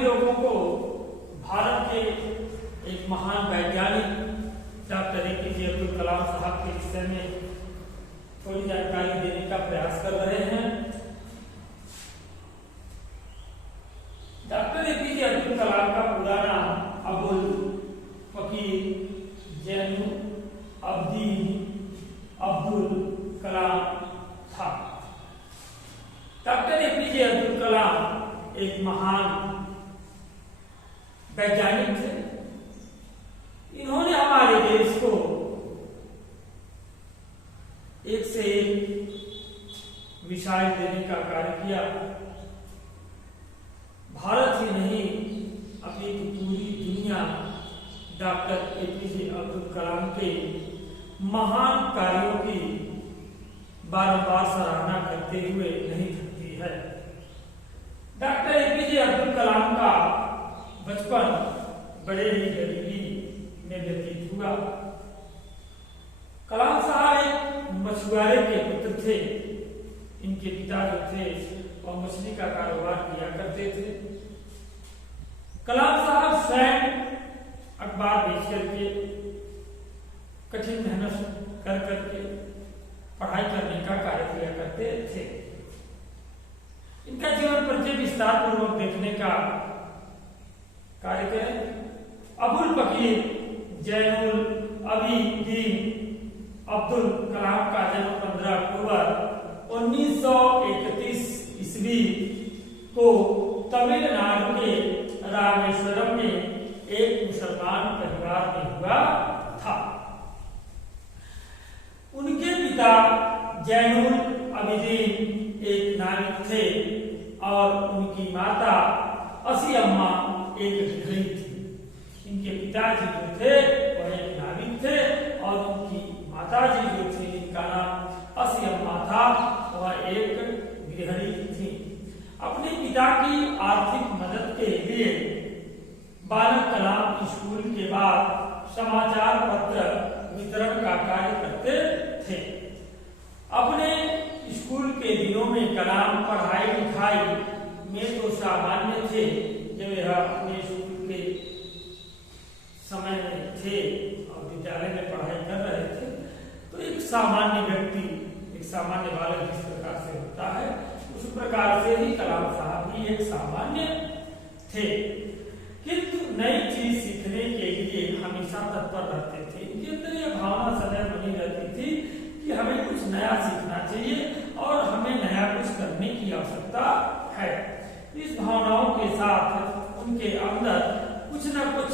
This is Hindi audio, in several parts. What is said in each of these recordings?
सभी लोगों को भारत के एक महान वैज्ञानिक डॉक्टर APJ अब्दुल कलाम साहब के विषय में थोड़ी जानकारी देने का प्रयास कर रहे हैं। डॉक्टर APJ अब्दुल कलाम का पूरा नाम अबुल फकीर जैनुल अब्दीन अब्दुल कलाम था। डॉक्टर APJ अब्दुल कलाम एक महान वैज्ञानिक थे। इन्होंने हमारे देश को एक से एक मिसाइल देने का कार्य किया। भारत ही नहीं, अपनी पूरी दुनिया डॉक्टर APJ अब्दुल कलाम के महान कार्यों की बारंबार सराहना करते हुए नहीं थकती है। डॉक्टर APJ अब्दुल कलाम का बचपन बड़े ही गरीबी में व्यतीत हुआ। कलाम साहब एक मछुआरे के पुत्र थे। इनके पिता जो थे वह मछली का कारोबार किया करते थे। कलाम साहब स्वयं अखबार बेच करके कठिन मेहनत कर करके पढ़ाई करने का कार्य किया करते थे। इनका जीवन परिचय विस्तार पूर्वक देखने का कार्य करें। अबुल फकीर जैनुल अब्दीन अब्दुल कलाम का जन्म 15 अक्टूबर 1931 ईस्वी को तमिलनाडु के रामेश्वरम में एक मुसलमान परिवार में हुआ था। उनके पिता जैनुल अब्दीन एक नाविक थे और उनकी माता असी अम्मा एक गृहिणी थी। इनके पिताजी जो थे वह एक नाविक थे और उनकी माताजी जो थी इनका नाम असी अम्मा था, वह एक गृहिणी थी। अपने पिता की आर्थिक मदद के लिए बालक कलाम स्कूल के बाद समाचार पत्र वितरण का कार्य करते थे। अपने स्कूल के दिनों में कलाम पढ़ाई लिखाई में तो सामान्य थे। जब यह अपने स्कूल के समय में थे और विद्यालय में पढ़ाई कर रहे थे तो एक सामान्य व्यक्ति, एक सामान्य बालक जिस प्रकार से होता है उस प्रकार से ही कलाम साहब भी एक सामान्य थे। किंतु नई चीज सीखने के लिए हमेशा तत्पर रहते थे। इनके अंदर यह भावना सदैव बनी रहती थी कि हमें कुछ नया सीखना चाहिए और हमें नया कुछ करने की आवश्यकता है। इस भावनाओं के साथ उनके अंदर कुछ न कुछ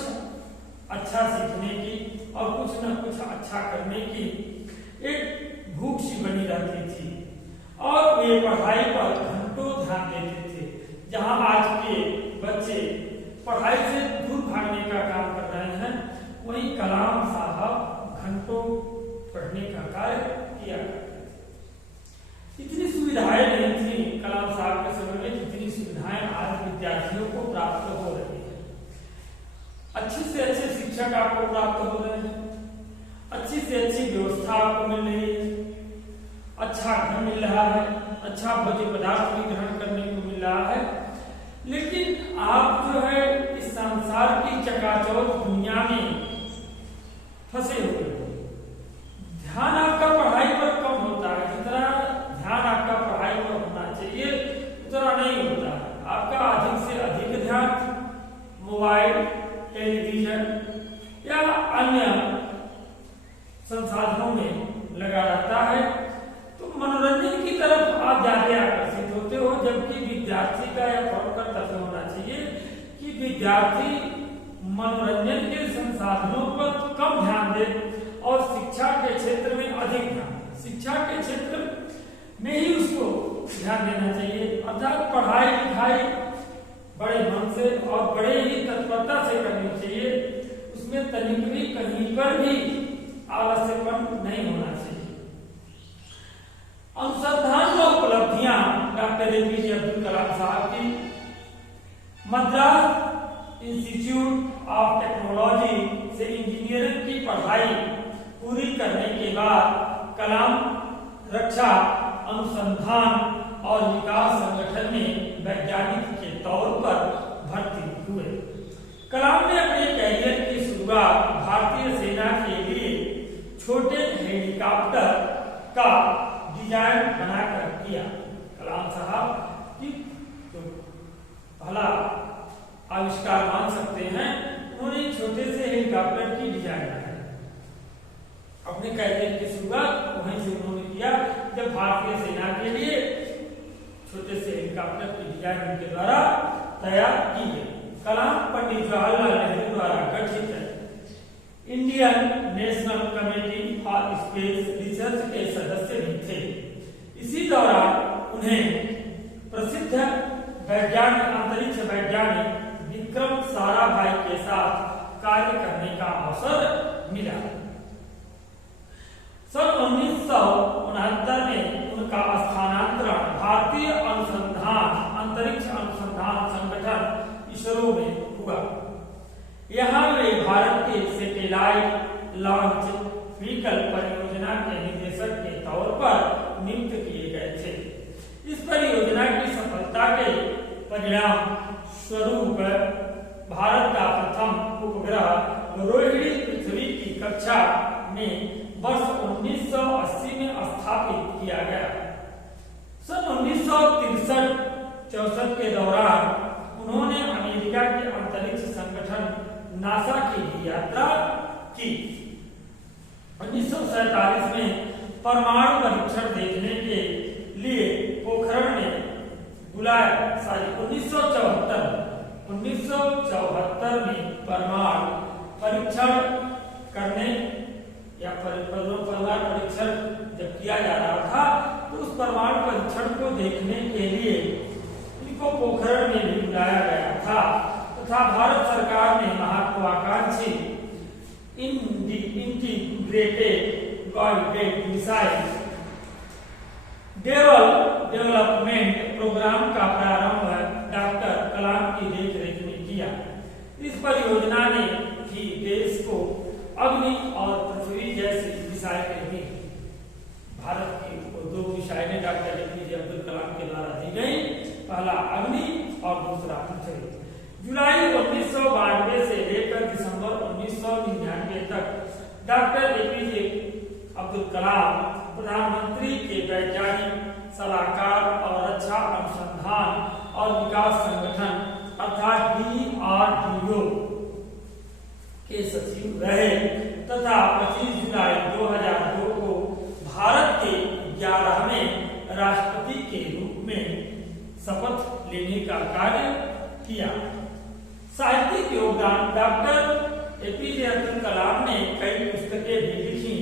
अच्छा सीखने की और कुछ न कुछ अच्छा करने की एक भूख सी बनी रहती थी और वे पढ़ाई पर घंटों ध्यान देते थे। जहां आज के बच्चे पढ़ाई से दूर भागने का काम कर रहे हैं, वहीं कलाम साहब घंटों पढ़ने का कार्य किया करते थे। इतनी सुविधाएं नहीं थी कलाम साहब के समय में जितनी सुविधाएं आज विद्यार्थियों को प्राप्त हो रही है। अच्छी से अच्छे शिक्षक आपको प्राप्त हो रहे हैं, अच्छी से अच्छी व्यवस्था आपको मिल रही है, अच्छा घर मिल रहा है, अच्छा भोज्य पदार्थ भी ग्रहण करने को मिल रहा है। लेकिन आप जो है इस संसार की चकाचौंध दुनिया में फंसे हुए हो। ध्यान आपका पढ़ाई पर कम होता है। जितना ध्यान आपका पढ़ाई पर होना चाहिए उतना नहीं होता है। आपका अधिक से अधिक ध्यान मोबाइल, टेलीविजन या अन्य संसाधनों में लगा रहता है। तो मनोरंजन की तरफ आप ज्यादा आकर्षित होते हो, जबकि विद्यार्थी का यह कर्तव्य होना चाहिए कि विद्यार्थी मनोरंजन के संसाधनों पर कम ध्यान दे और शिक्षा के क्षेत्र में अधिक ध्यान, शिक्षा के क्षेत्र में ही उसको ध्यान देना चाहिए। अर्थात पढ़ाई लिखाई बड़े मन से और बड़े ही तत्परता से करनी चाहिए। उसमें तनिक भी कहीं पर भी आलस्यपन नहीं होना चाहिए। अनुसंधान व उपलब्धियां डॉक्टर APJ अब्दुल कलाम साहब की मद्रास इंस्टीट्यूट ऑफ टेक्नोलॉजी से इंजीनियरिंग की पढ़ाई पूरी करने के बाद कलाम रक्षा अनुसंधान और विकास संगठन में वैज्ञानिक के तौर पर भर्ती पहला आविष्कार मान सकते हैं। उन्होंने छोटे से हेलीकॉप्टर की डिजाइन बनाई। अपने कैरियर की शुरुआत वहीं से उन्होंने किया, जब भारतीय सेना के लिए छोटे से हेलीकॉप्टर की डिजाइन उनके द्वारा तैयार की गई। कलाम पंडित जवाहरलाल नेहरू द्वारा गठित Indian national committee for space research के सदस्य भी थे। इसी दौरान उन्हें प्रसिद्ध वैज्ञानिक अंतरिक्ष वैज्ञानिक विक्रम साराभाई के साथ कार्य करने का अवसर मिला। सन 1969 में उनका स्थानांतरण भारतीय अंतरिक्ष अनुसंधान संगठन इसरो में हुआ। यहाँ वे भारत के सैटेलाइट लॉन्च व्हीकल परियोजना के निदेशक के तौर पर नियुक्त किए गए थे। इस परियोजना की सफलता के परिणाम स्वरूप भारत का प्रथम उपग्रह रोहिणी पृथ्वी की कक्षा में वर्ष 1980 में स्थापित किया गया। सन 1963-64 के दौरान उन्होंने अमेरिका के अंतरिक्ष संगठन नासा की भी यात्रा की। 1947 में परमाणु परीक्षण देखने के लिए पोखरण में बुलाया। 1974 में परमाणु परीक्षण करने या परमाणु परीक्षण जब किया जा रहा था, तो उस परमाणु परीक्षण को देखने के लिए इनको पोखरण में भी बुलाया गया था तथा भारत सरकार ने महत्वाकांक्षी integrated guided missile development programme का प्रारंभ डॉक्टर कलाम की देखरेख में किया। इस परियोजना ने भी देश को अग्नि और पृथ्वी जैसी मिसाइलें दी। भारत की दो मिसाइलें डॉक्टर एपीजे अब्दुल कलाम के द्वारा दी गई, पहला अग्नि और दूसरा पृथ्वी। जुलाई 1992 से लेकर दिसंबर 1999 तक डॉक्टर एपीजे अब्दुल कलाम प्रधानमंत्री के वैज्ञानिक सलाहकार और रक्षा अनुसंधान और विकास संगठन अर्थात DRDO के सचिव रहे तथा 25 जुलाई 2002 को भारत के 11वें राष्ट्रपति के रूप में शपथ लेने का कार्य किया। साहित्यिक योगदान डॉक्टर एपीजे अब्दुल कलाम ने कई पुस्तकें भी लिखी,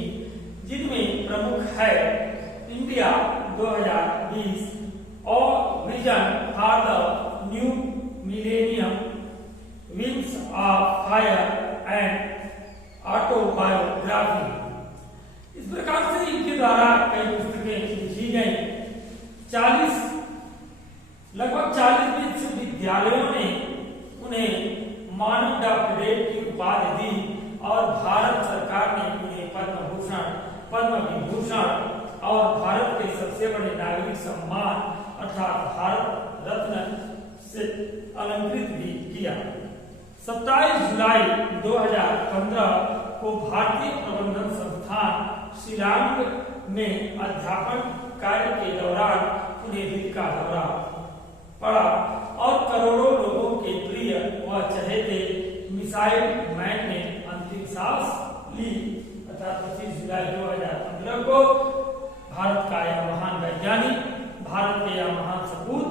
जिनमें प्रमुख है इंडिया 2020 और vision for the new millennium, wings of fire and autobiography. इस प्रकार से इनके द्वारा कई पुस्तकें लिखी गई। लगभग 40 विश्वविद्यालयों ने उन्हें मानव डॉक्टरेट की उपाधि दी और भारत सरकार ने उन्हें पद्म भूषण, पद्म विभूषण और भारत के सबसे बड़े नागरिक सम्मान अर्थात भारत रत्न से अलंकृत भी किया। 27 जुलाई 2015 को भारतीय प्रबंधन संस्थान शिलांग में अध्यापन कार्य के दौरान उन्हें दिल का दौरा पड़ा और करोड़ों लोगों के प्रिय व चहेते मिसाइल मैन ने अंतिम सांस ली। अर्थात 25 जुलाई 2015 को भारत का यह महान वैज्ञानिक, भारत के यह महान सपूत,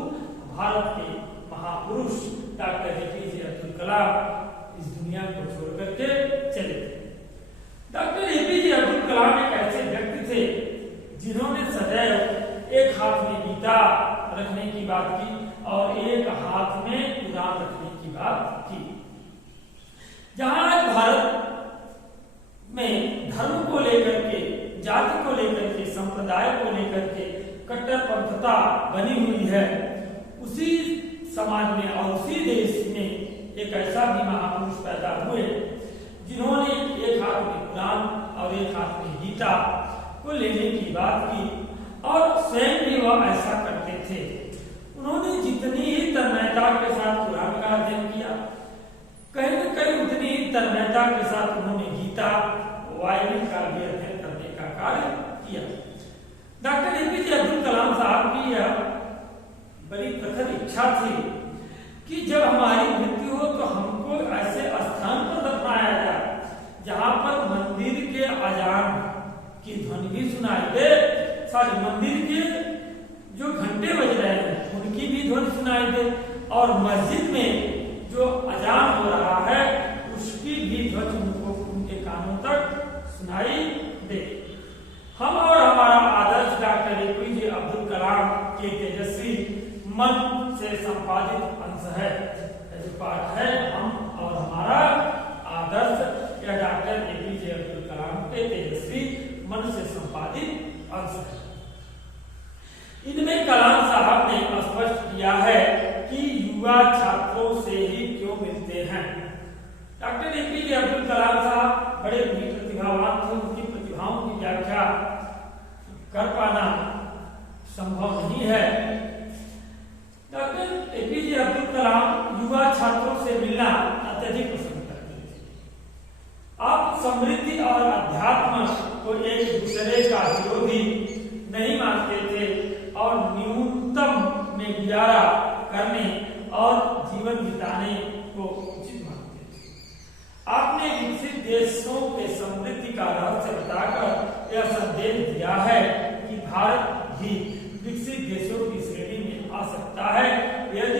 भारत के महापुरुष डॉक्टर एपीजे अब्दुल कलाम इस दुनिया को छोड़ करके चले गए। डॉक्टर एपीजे अब्दुल कलाम एक ऐसे व्यक्ति थे जिन्होंने सदैव एक हाथ में गीता रखने की बात की और एक हाथ में कुरान रखने की बात की। जहां आज भारत में धर्म को लेकर के, जाति को लेकर के, संप्रदाय को लेकर के कट्टरपंथता बनी हुई है, उसी समाज में और उसी देश में एक ऐसा भी महापुरुष पैदा हुए जिन्होंने एक हाथ में कुरान और एक हाथ में गीता को लेने की बात की और स्वयं भी वह ऐसा करते थे। उन्होंने जितनी ही तन्मयता के साथ कुरान का अध्ययन किया, कहीं न कहीं उतनी ही तन्मयता के साथ उन्होंने गीता, वायलिन का भी अध्ययन करने का कार्य किया। डॉक्टर एपीजे अब्दुल कलाम साहब की यह बड़ी प्रखर इच्छा थी कि जब हमारी मृत्यु हो तो हमको ऐसे स्थान पर दफनाया जाए जहां पर मंदिर के अजान की ध्वनि भी सुनाई दे, सारे मंदिर के जो घंटे बज रहे हैं उनकी भी ध्वनि सुनाई दे, और मस्जिद में जो अजान हो रहा है उसकी भी ध्वनि उनको उनके कानों तक सुनाई दे। हम और हमारा आदर्श डॉक्टर एपीजे अब्दुल कलाम के तेजस्वी मन से संपादित अंश है। जो पाठ है हम और हमारा आदर्श या डॉक्टर एपीजे अब्दुल कलाम के तेजस्वी मन से संपादित अंश है। इनमें कलाम साहब ने स्पष्ट किया है कि युवा छात्रों से ही क्यों मिलते हैं। डॉक्टर एपीजे अब्दुल कलाम साहब बड़े प्रतिभावान थे, उनकी प्रतिभाओं की व्याख्या कर पाना संभव नहीं है। डॉक्टर एपीजे अब्दुल कलाम युवा छात्रों से मिलना अत्यधिक पसंद करते थे। आप समृद्धि और अध्यात्म को एक दूसरे का विरोधी नहीं मानते थे और न्यूनतम में गुजारा करने और जीवन बिताने को उचित मानते थे। आपने विकसित देशों के समृद्धि का रहस्य बताकर यह संदेश दिया है कि भारत भी विकसित देशों की श्रेणी में आ सकता है। यह